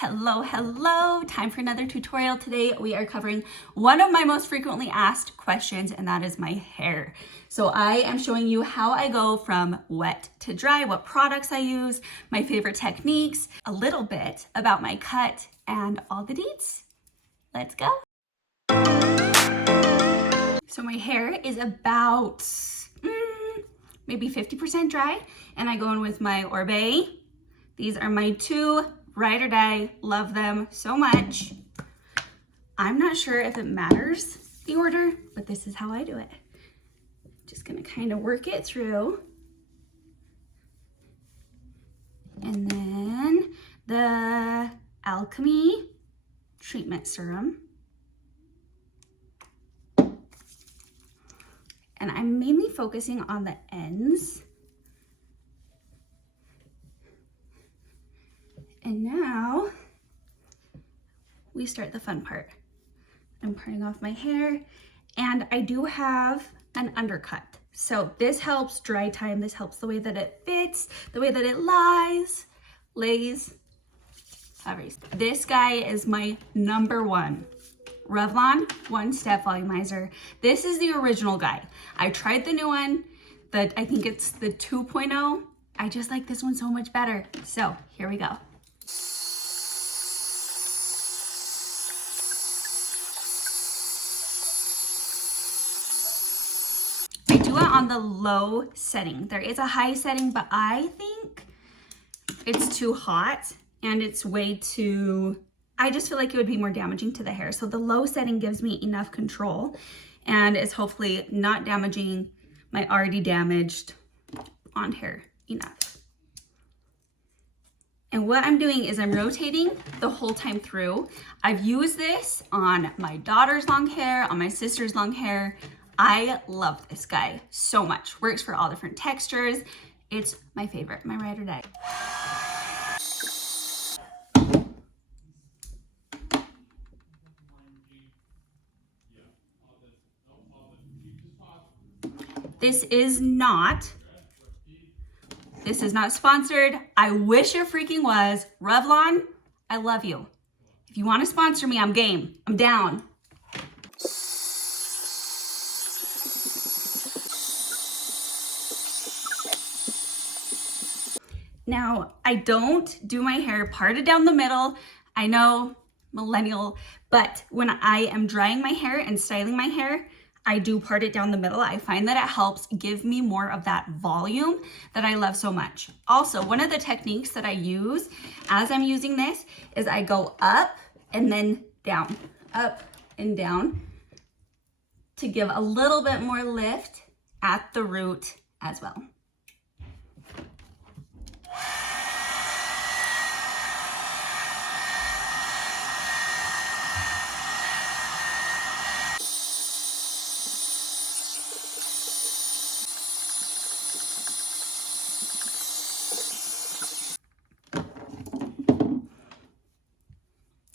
Hello, time for another tutorial. Today we are covering one of my most frequently asked questions, and that is my hair. So I am showing you how I go from wet to dry, what products I use, my favorite techniques, a little bit about my cut, and all the deets. Let's go. So my hair is about maybe 50% dry, and I go in with my Oribe. These are my two ride or die, love them so much. I'm not sure if it matters the order, but this is how I do it. Just gonna kind of work it through. And then the Alchemy treatment serum. And I'm mainly focusing on the ends. And now we start the fun part. I'm parting off my hair, and I do have an undercut. So this helps dry time. This helps the way that it fits, the way that it lays. This guy is my number one. Revlon One Step Volumizer. This is the original guy. I tried the new one, I think it's the 2.0. I just like this one so much better. So here we go. I do it on the low setting. There is a high setting, but I think it's too hot and it's way too, I just feel like it would be more damaging to the hair. So the low setting gives me enough control and is hopefully not damaging my already damaged on hair enough. And what I'm doing is I'm rotating the whole time through. I've used this on my daughter's long hair, on my sister's long hair. I love this guy so much. Works for all different textures. It's my favorite, my ride or die. This is not sponsored. I wish it freaking was. Revlon, I love you. If you want to sponsor me, I'm game. I'm down. Now, I don't do my hair parted down the middle. I know, millennial, but when I am drying my hair and styling my hair, I do part it down the middle. I find that it helps give me more of that volume that I love so much. Also, one of the techniques that I use as I'm using this is I go up and then down, up and down to give a little bit more lift at the root as well.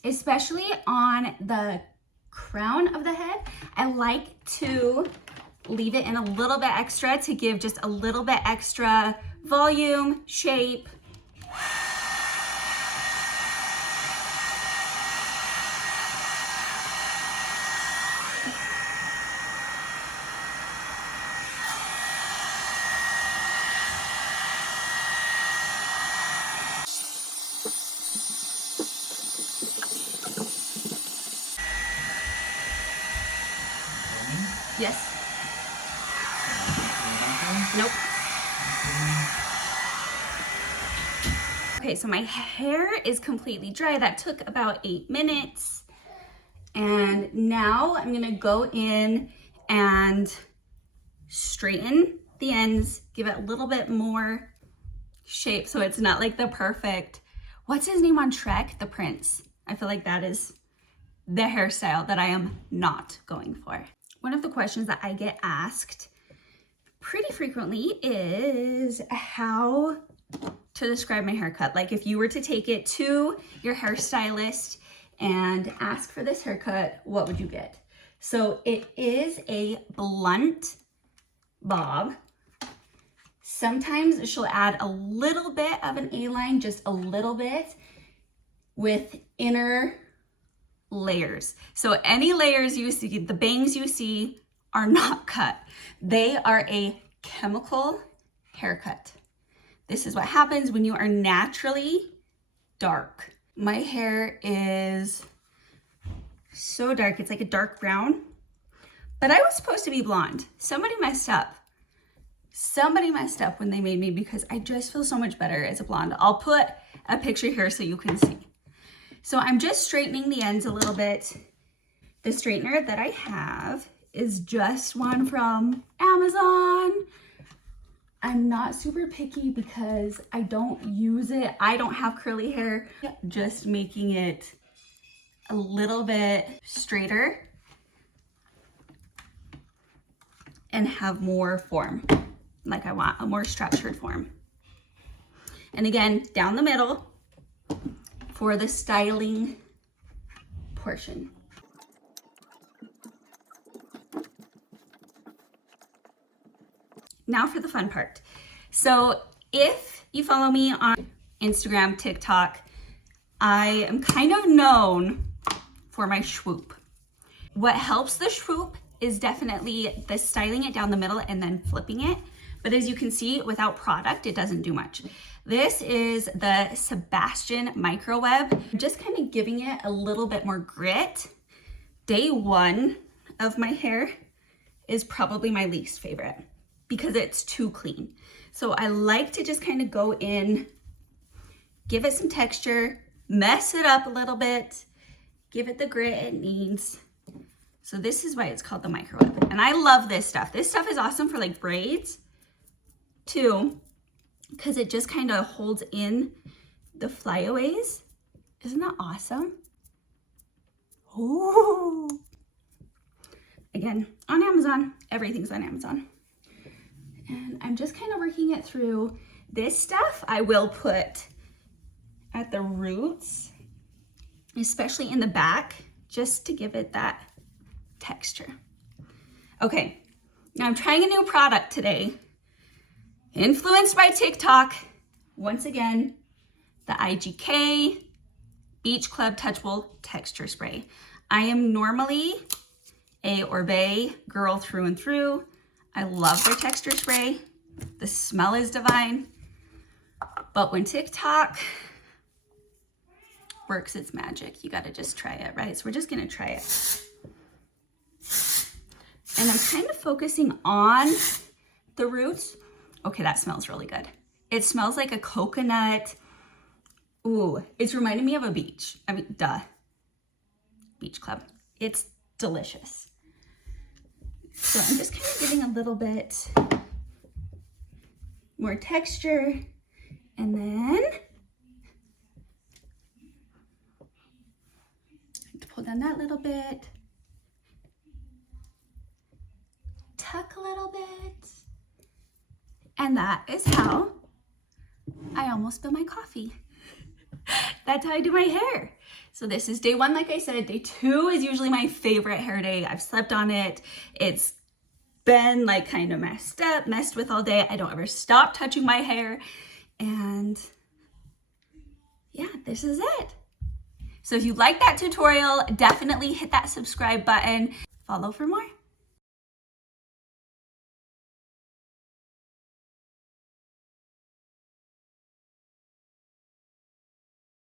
Especially on the crown of the head, I like to leave it in a little bit extra to give just a little bit extra volume, shape. Yes. Nope. Okay, so my hair is completely dry. That took about 8 minutes. And now I'm gonna go in and straighten the ends, give it a little bit more shape so it's not like the perfect, what's his name on Shrek? The prince. I feel like that is the hairstyle that I am not going for. One of the questions that I get asked pretty frequently is how to describe my haircut. Like if you were to take it to your hairstylist and ask for this haircut, what would you get? So it is a blunt bob. Sometimes she'll add a little bit of an A-line, just a little bit. with inner layers. So any layers you see, the bangs you see are not cut. They are a chemical haircut. This is what happens when you are naturally dark. My hair is so dark. It's like a dark brown, but I was supposed to be blonde. Somebody messed up. Somebody messed up when they made me, because I just feel so much better as a blonde. I'll put a picture here so you can see. So I'm just straightening the ends a little bit. The straightener that I have is just one from Amazon. I'm not super picky because I don't use it. I don't have curly hair. Just making it a little bit straighter and have more form. Like I want a more structured form. And again, down the middle for the styling portion. Now for the fun part. So if you follow me on Instagram, TikTok, I am kind of known for my schwoop. What helps the schwoop is definitely the styling it down the middle and then flipping it. But as you can see, without product, it doesn't do much. This is the Sebastian microweb. Just kind of giving it a little bit more grit. Day one of my hair is probably my least favorite because it's too clean. So I like to just kind of go in, give it some texture, mess it up a little bit, give it the grit it needs. So this is why it's called the microweb. And I love this stuff. This stuff is awesome for like braids too, because it just kind of holds in the flyaways. Isn't that awesome? Ooh. Again, on Amazon. Everything's on Amazon. And I'm just kind of working it through. This stuff I will put at the roots, especially in the back, just to give it that texture. Okay, now I'm trying a new product today. Influenced by TikTok. Once again, the IGK Beach Club Touchable Texture Spray. I am normally a Oribe girl through and through. I love their texture spray. The smell is divine. But when TikTok works its magic, you gotta just try it, right? So we're just gonna try it. And I'm kind of focusing on the roots. Okay, that smells really good. It smells like a coconut. Ooh, it's reminding me of a beach. I mean, duh. Beach Club. It's delicious. So I'm just kind of giving a little bit more texture, and then pull down that little bit, tuck a little bit, and that is how I almost spilled my coffee. That's how I do my hair. So this is day one, like I said. Day two is usually my favorite hair day. I've slept on it. It's been like kind of messed with all day. I don't ever stop touching my hair. And yeah, this is it. So if you like that tutorial, definitely hit that subscribe button. Follow for more.